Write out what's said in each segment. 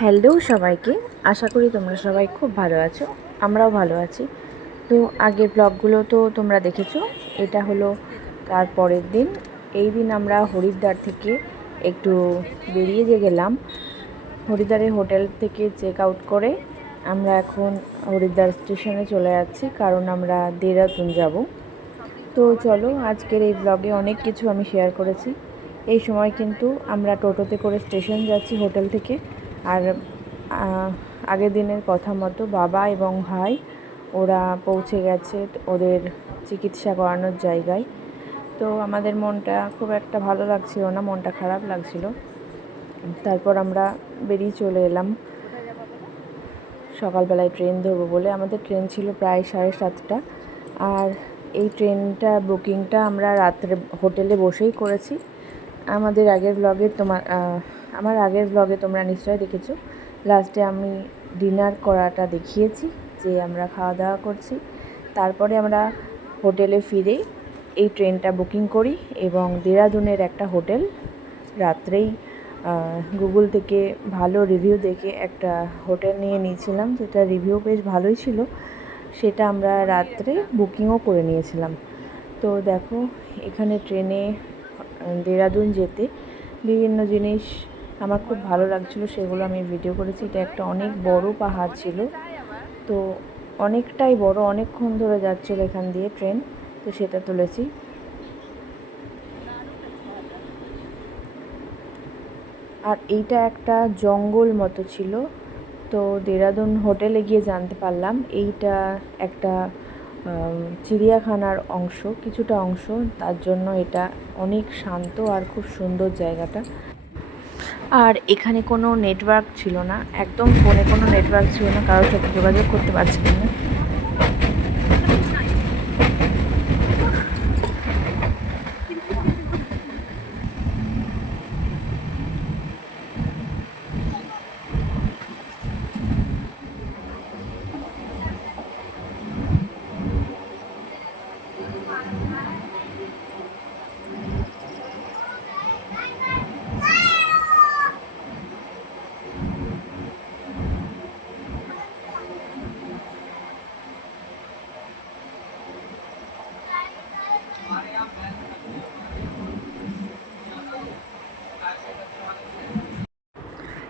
Hello সবাইকে, আশা করি তোমরা সবাই খুব ভালো আছো। আমরাও ভালো আছি। তো আগের ব্লগগুলো তো তোমরা দেখেছো। এটা হলো তার পরের দিন। এই দিন আমরা হরিদ্বার থেকে একটু বেরিয়ে গেলাম। হরিদ্বারের হোটেল থেকে চেক আউট করে আমরা এখন হরিদ্বার স্টেশনে চলে যাচ্ছি, কারণ আমরা দেহরাদুন যাব। তো চলো, আজকের এই ব্লগে অনেক কিছু আমি শেয়ার করেছি। এই সময় কিন্তু আমরা টোটোতে করে স্টেশন যাচ্ছি হোটেল থেকে। আর আগের দিনের কথা মতো বাবা এবং ভাই ওরা পৌঁছে গেছে ওদের চিকিৎসা করানোর জায়গায়। তো আমাদের মনটা খুব একটা ভালো লাগছিল না, মনটা খারাপ লাগছিল। তারপর আমরা বেরিয়ে চলে এলাম সকালবেলায় ট্রেন ধরবো বলে। আমাদের ট্রেন ছিল প্রায় 7:30। আর এই ট্রেনটা বুকিংটা আমরা রাত্রে হোটেলে বসেই করেছি। আমার আগের ব্লগে তোমরা নিশ্চয়ই দেখেছো। লাস্টে আমি ডিনার করাটা দেখিয়েছি, যে আমরা খাওয়া দাওয়া করছি। তারপরে আমরা হোটেলে ফিরে এই ট্রেনটা বুকিং করি এবং দেহরাদুনের একটা হোটেল রাত্রেই গুগল থেকে ভালো রিভিউ দেখে একটা হোটেল নিয়ে নিয়েছিলাম, যেটা রিভিউ বেশ ভালোই ছিল। সেটা আমরা রাত্রে বুকিংও করে নিয়েছিলাম। তো দেখো, এখানে ট্রেনে দেহরাদুন যেতে বিভিন্ন জিনিস আমার খুব ভালো লাগছিলো, সেগুলো আমি ভিডিও করেছি। এটা একটা অনেক বড় পাহাড় ছিল, তো অনেকটাই বড়, অনেকক্ষণ ধরে যাচ্ছিলো এখান দিয়ে ট্রেন, তো সেটা তুলেছি। আর এইটা একটা জঙ্গল মতো ছিল। তো দেহরাদুন হোটেলে গিয়ে জানতে পারলাম এইটা একটা চিড়িয়াখানার অংশ, কিছুটা অংশ। তার জন্য এটা অনেক শান্ত আর খুব সুন্দর জায়গাটা। আর এখানে কোনো নেটওয়ার্ক ছিল না, একদম ফোনে কোনো নেটওয়ার্ক ছিল না, কারোর সাথে যোগাযোগ করতে পারছিলাম না।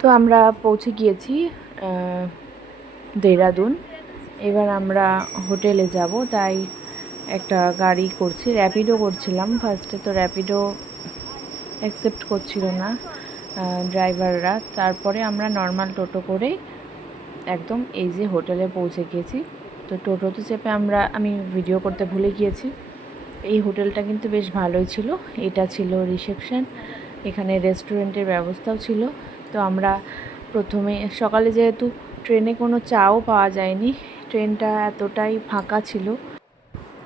তো আমরা পৌঁছে গিয়েছি দেহরাদুন। এবার আমরা হোটেলে যাব, তাই একটা গাড়ি করছি। র্যাপিডো করছিলাম ফার্স্টে, তো র্যাপিডো অ্যাকসেপ্ট করছিল না ড্রাইভাররা। তারপরে আমরা নর্মাল টোটো করে একদম এই যে হোটেলে পৌঁছে গিয়েছি। তো টোটোতে চেপে আমি ভিডিও করতে ভুলে গিয়েছি। এই হোটেলটা কিন্তু বেশ ভালোই ছিল। এটা ছিল রিসেপশন, এখানে রেস্টুরেন্টের ব্যবস্থাও ছিল। তো আমরা প্রথমে সকালে, যেহেতু ট্রেনে কোনো চাও পাওয়া যায়নি, ট্রেনটা এতটাই ফাঁকা ছিল,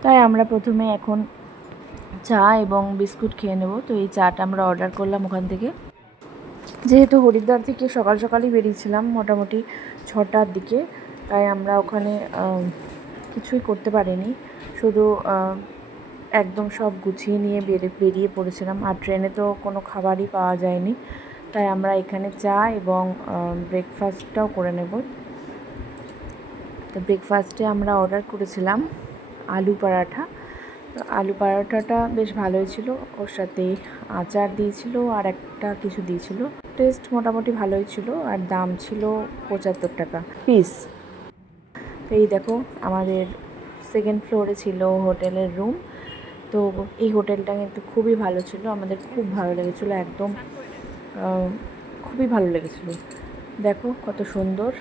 তাই আমরা প্রথমে এখন চা এবং বিস্কুট খেয়ে নেব। তো এই চাটা আমরা অর্ডার করলাম ওখান থেকে। যেহেতু হরিদ্বার থেকে সকাল সকালই বেরিয়েছিলাম, মোটামুটি 6টার দিকে, তাই আমরা ওখানে কিছুই করতে পারিনি, শুধু একদম সব গুছিয়ে নিয়ে বেরিয়ে পড়েছিলাম। আর ট্রেনে তো কোনো খাবারই পাওয়া যায়নি, তাই আমরা এখানে চা এবং ব্রেকফাস্টটাও করে নেব। তো ব্রেকফাস্টে আমরা অর্ডার করেছিলাম আলু পরাঠা। তো আলু পরাঠাটা বেশ ভালোই ছিল, ওর সাথে আচার দিয়েছিল আর একটা কিছু দিয়েছিল। টেস্ট মোটামুটি ভালোই ছিল, আর দাম ছিল 75 টাকা পিস। তো এই দেখো, আমাদের সেকেন্ড ফ্লোরে ছিল হোটেলের রুম। তো এই হোটেলটা কিন্তু খুবই ভালো ছিল, আমাদের খুব ভালো লেগেছিলো, একদম খুবই ভালো লেগেছিলো। দেখো কত সুন্দর,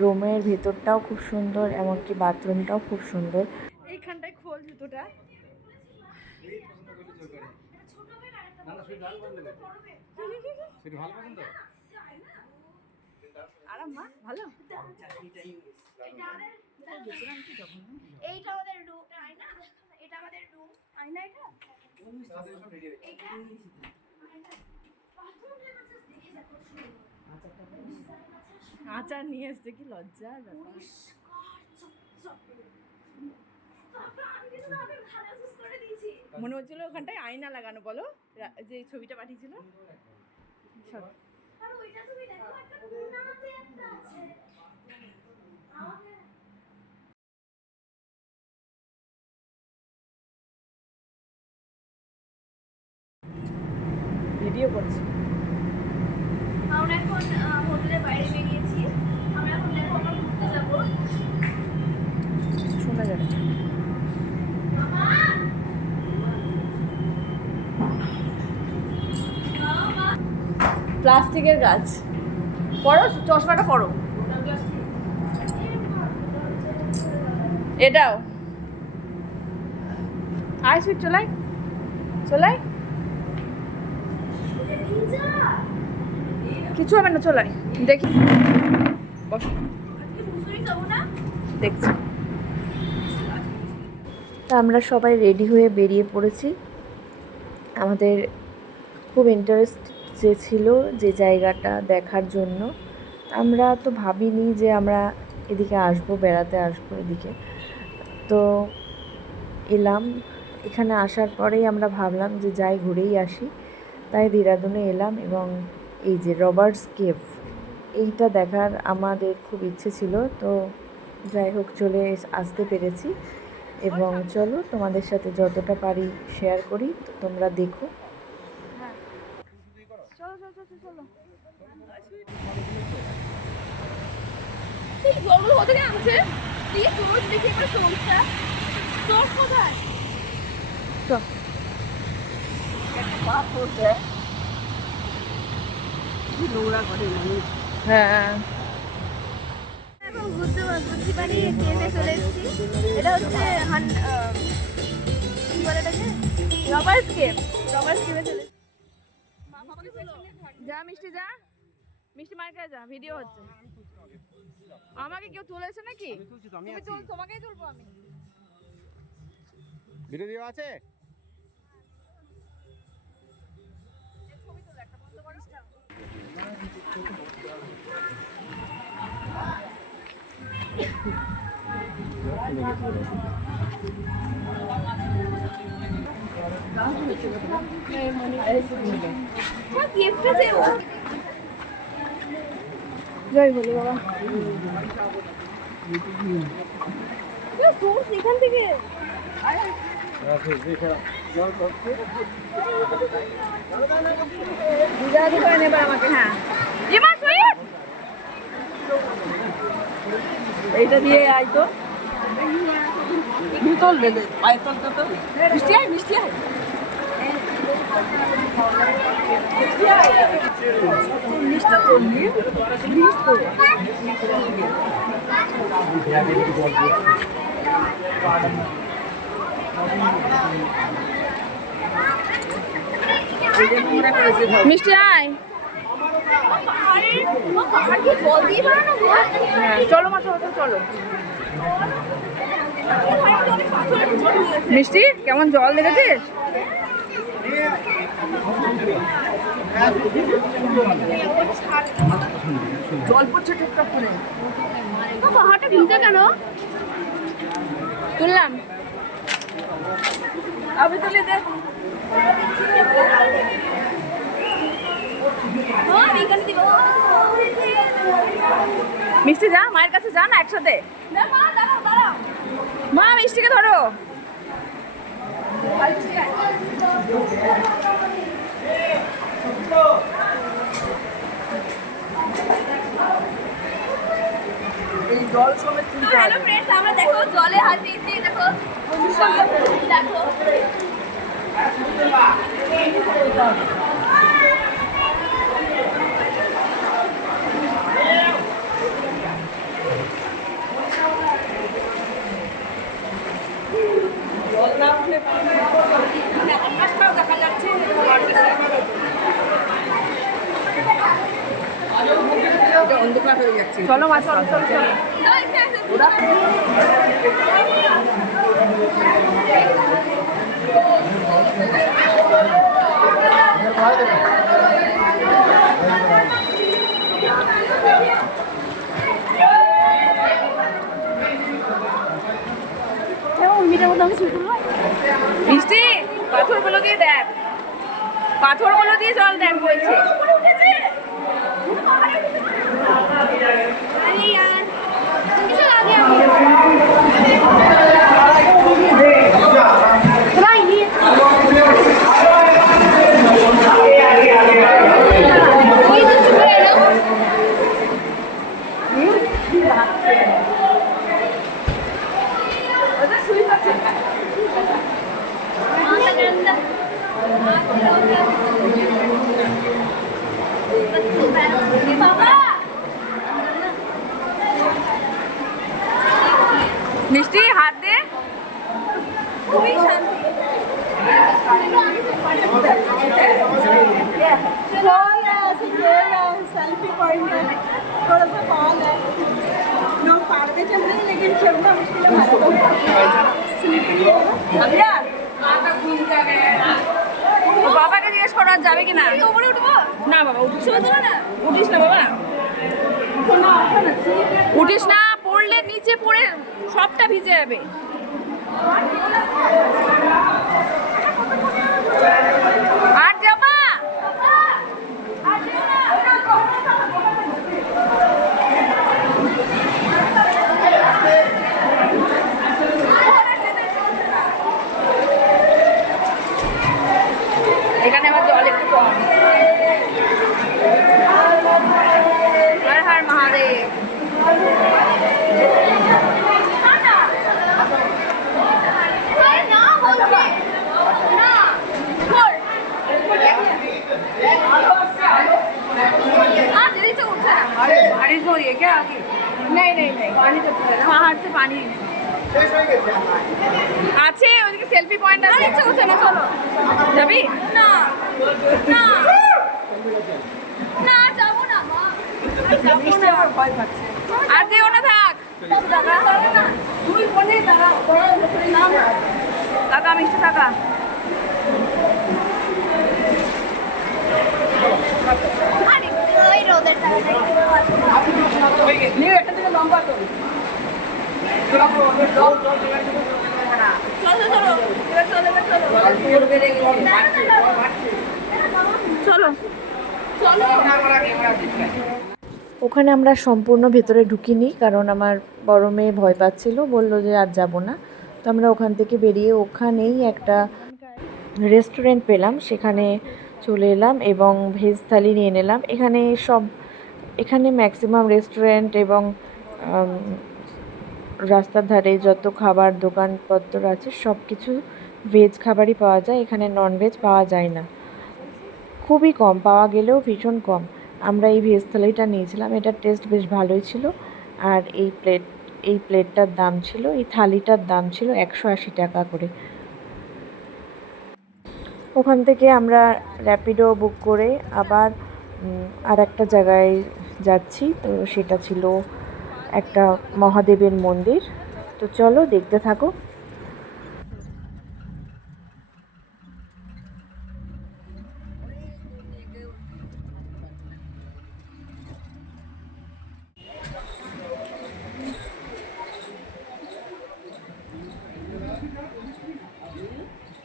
রুমের ভেতরটাও খুব সুন্দর, এমনকি বাথরুমটাও খুব সুন্দর। এইখানটায় খোল জুতোটা। আরাম্মা ভালো। এইটা আমাদের রুম, আয়না। এটা আমাদের রুম, আয়না। এটা আচার নিয়ে এসছে, কি লজ্জার ব্যাপার। মনে হচ্ছিল ওখানটায় আয়না লাগানো। বলো, যে ছবিটা পাঠিয়েছিল ভিডিও করছি। আমরা এখন হোটেলের বাইরে বেরিয়েছি। আমরা এখন দেখো আমরা ঘুরতে যাবো। শোনা যাবে প্লাস্টিকের গাছ। পড়ো, চশমাটা পড়ো। এটাও আয় সুইট, চলাই চলাই, কিছু হবে না, চলাই দেখি। দেখছি। তা আমরা সবাই রেডি হয়ে বেরিয়ে পড়েছি। আমাদের খুব ইন্টারেস্ট যে ছিল যে জায়গাটা দেখার জন্য। আমরা তো ভাবিনি যে আমরা এদিকে আসবো, বেড়াতে আসবো এদিকে। তো এলাম, এখানে আসার পরেই আমরা ভাবলাম যে যাই ঘুরেই আসি, তাই দেহরাদুনে এলাম। এবং এই যে রবার্টস কেভ, এইটা দেখার আমাদের খুব ইচ্ছে ছিল। তো যাই হোক চলে আসতে পেরেছি। এবং চলো তোমাদের সাথে যতটা পারি শেয়ার করি, তো তোমরা দেখো। হ্যাঁ, এবং বুঝতে কেভে চলে এসেছি। এটা হচ্ছে কি বলে এটাকে, রবার্টস কেভ। রবার্টস কেভে চলে যা মিষ্টি, যা মিষ্টি, মার কাছে যা, ভিডিও হচ্ছে। আমাকে কেউ তুলেছে নাকি? তোমাকেই তুলবো আমি। ভিডিও দেওয়া আছে? জয় বলি বাবা। এখান থেকে আমাকে, হ্যাঁ এইটা দিয়ে আয় তো। তোল বেঁধে পায়ে তোল তো, মিষ্টি আয়, মিষ্টি আয়, মিষ্টি তোল নিয়ে মিষ্টি আয়। চলো মা, চলো চলো। মিষ্টি কেমন জল দেখেছিস? জল পড়ছে টুকটাক করে। পাহাড়টা ভিজে কেন? তুললাম, আমি তুলে দেখ। মিষ্টি যা, মায়ের কাছে যা না একসাথে। মা মিষ্টিকে ধরো। এই জল সমেত তুলতে হ্যালো ফ্রেন্ডস, আমরা দেখো জলে হাত দিয়েছি। দেখো দেখো জল না উঠলে আকাশটাও দেখা যাচ্ছে। অন্ধকার হয়ে যাচ্ছে। চলো মা, চলো চলো চলো। মিষ্টি পাথরগুলো দিয়ে দেখ, পাথরগুলো দিয়ে জল দেখ বলছে। Vai, মিষ্টি হাত দে। খুবই শান্তি। सेल्फी पॉइंट है, थोड़ा सा फॉल है, लोग पारते चल रहे हैं लेकिन चलना मुश्किल है। বাবাকে জিজ্ঞেস করা যাবে কি না? উপরে উঠবো না বাবা উঠিস চলো না। না উঠিস না বাবা, উঠিস না, পড়লে নিচে পড়ে সবটা ভিজে যাবে। আর যাবা? এখানে আমার জল একটু কম। হর হর মহাদেব। না বলছি না छोड़ आज जल्दी से उठ ना। अरे बारिश हो रही है क्या आगे? नहीं नहीं नहीं, पानी तो पहाड़ से पानी আছে, ওদিকে সেলফি পয়েন্ট আছে। ইচ্ছা করছে না, চলো। যাবি? না না না যাবো না মা, যাবো না, ভয় পাচ্ছে। আর যেও না, থাক। তুই বলে দাঁড়া নাম টাকা মিষ্টি টাকা। আরে ওই রোদের টাকাটা নিয়ে এটা থেকে লম্বা তো। চলো চলো এবার চলো চলো চলো ওখানে আমরা সম্পূর্ণ ভেতরে ঢুকিনি, কারণ আমার বড় মেয়ে ভয় পাচ্ছিল, বললো যে আর যাব না। তো আমরা ওখান থেকে বেরিয়ে ওখানেই একটা রেস্টুরেন্ট পেলাম, সেখানে চলে এলাম এবং ভেজ থালি নিয়ে নিলাম। এখানে ম্যাক্সিমাম রেস্টুরেন্ট এবং রাস্তার ধারে যত খাবার দোকানপত্র আছে সব কিছু ভেজ খাবারই পাওয়া যায়, এখানে ননভেজ পাওয়া যায় না, খুবই কম, পাওয়া গেলেও ভীষণ কম। আমরা এই ভেজ থালিটা নিয়েছিলাম, এটার টেস্ট বেশ ভালোই ছিল। আর এই প্লেটটার দাম ছিল, এই থালিটার দাম ছিল 180 টাকা করে। ওখান থেকে আমরা র্যাপিডো বুক করে আবার আর একটা জায়গায় যাচ্ছি। তো সেটা ছিল একটা মহাদেবের মন্দির। তো চলো দেখতে থাকো।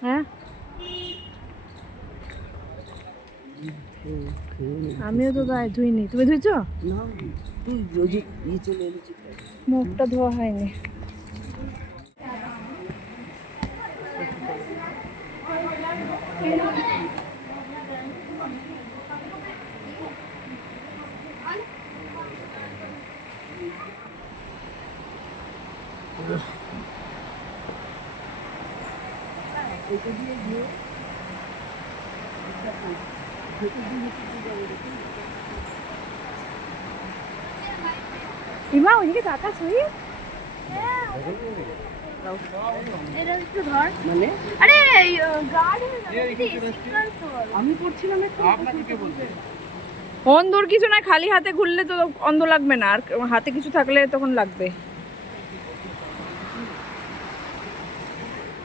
হ্যাঁ, আমিও তো ধুইনি। তুমি ধুইছো? মুখটা ধোয়া হয়নি। ইমা ওইদিকে তাকা ছবি। এটা একটু ধর মানে আরে গার্ড আমি পড়ছিলাম একটু আপনাকে বলতে অন্ধর কিছু না, খালি হাতে ঘুরলে তো অন্ধ লাগবে না, আর হাতে কিছু থাকলে তখন লাগবে।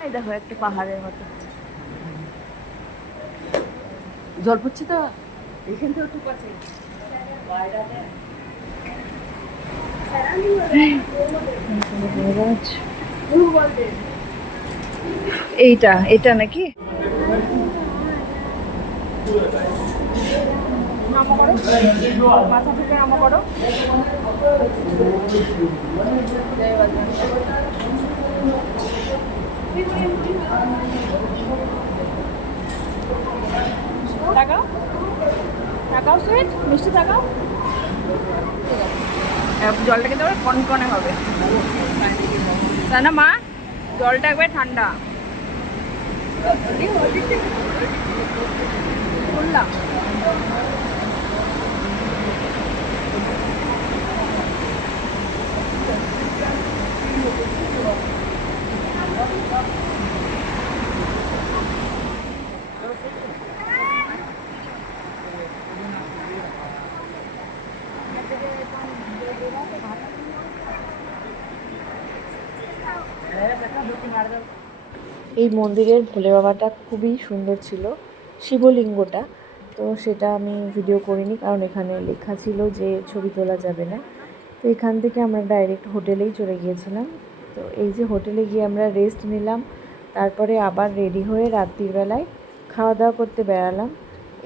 এই দেখো একটা পাহাড়ের মতো জল পড়ছে তো এখান থেকে একটু কাছে। এটা নাকি মাথা থেকে নামা করো। তাকাও তাকাও সুইট, মিষ্টি তাকাও। জলটা কিন্তু আবার কনকনে হবে, তাই না মা? জলটা একবার ঠান্ডা। বললাম এই মন্দিরের ভোলে বাবাটা খুবই সুন্দর ছিল, শিবলিঙ্গটা। তো সেটা আমি ভিডিও করিনি, কারণ এখানে লেখা ছিল যে ছবি তোলা যাবে না। তো এখান থেকে আমরা ডাইরেক্ট হোটেলেই চলে গিয়েছিলাম। তো এই যে হোটেলে গিয়ে আমরা রেস্ট নিলাম, তারপরে আবার রেডি হয়ে রাত্রিবেলায় খাওয়া দাওয়া করতে বেরালাম।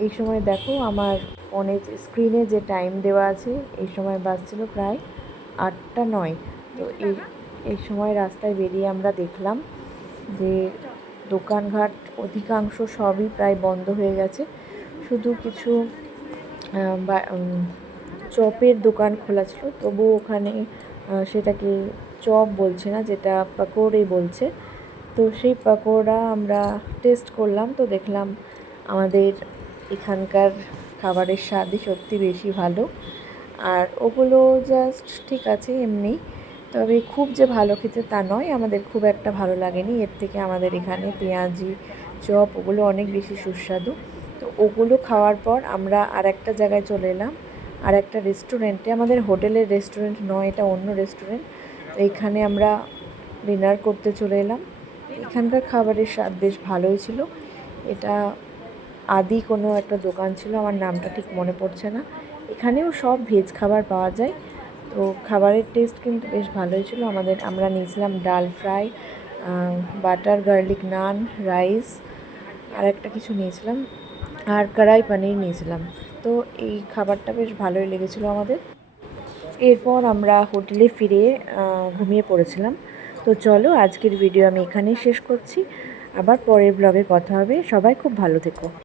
এই সময় দেখো আমার ফোনে স্ক্রিনে যে টাইম দেওয়া আছে, এই সময় বাজছিল প্রায় 8টা 9। তো এই সময় রাস্তায় বেরিয়ে আমরা দেখলাম যে দোকানঘাট অধিকাংশ সবই প্রায় বন্ধ হয়ে গেছে, শুধু কিছু চপের দোকান খোলা ছিল। তবু ওখানে সেটাকে চপ বলছে না, যেটা পাকোড়ে বলছে। তো সেই পাকোড়া আমরা টেস্ট করলাম, তো দেখলাম আমাদের এখানকার খাবারের স্বাদই সত্যি বেশি ভালো। আর ওগুলো জাস্ট ঠিক আছে এমনি, তবে খুব যে ভালো খেতে তা নয়, আমাদের খুব একটা ভালো লাগেনি। এর থেকে আমাদের এখানে পেঁয়াজি চপ ওগুলো অনেক বেশি সুস্বাদু। তো ওগুলো খাওয়ার পর আমরা আর একটা জায়গায় চলে এলাম, আর একটা রেস্টুরেন্টে। আমাদের হোটেলের রেস্টুরেন্ট নয়, এটা অন্য রেস্টুরেন্ট। তো এখানে আমরা ডিনার করতে চলে এলাম। এখানকার খাবারের স্বাদ বেশ ভালোই ছিল। এটা আদি কোনো একটা দোকান ছিল, আমার নামটা ঠিক মনে পড়ছে না। এখানেও সব ভেজ খাবার পাওয়া যায়। তো খাবারের টেস্ট কিন্তু বেশ ভালোই ছিল। আমরা নিয়েছিলাম ডাল ফ্রাই, বাটার গার্লিক নান, রাইস, আর একটা কিছু নিয়েছিলাম, আর কড়াই পনির নিয়েছিলাম। তো এই খাবারটা বেশ ভালোই লেগেছিলো আমাদের। এরপর আমরা হোটেলে ফিরে ঘুমিয়ে পড়েছিলাম। তো চলো আজকের ভিডিও আমি এখানেই শেষ করছি, আবার পরের ব্লগে কথা হবে। সবাই খুব ভালো থেকো।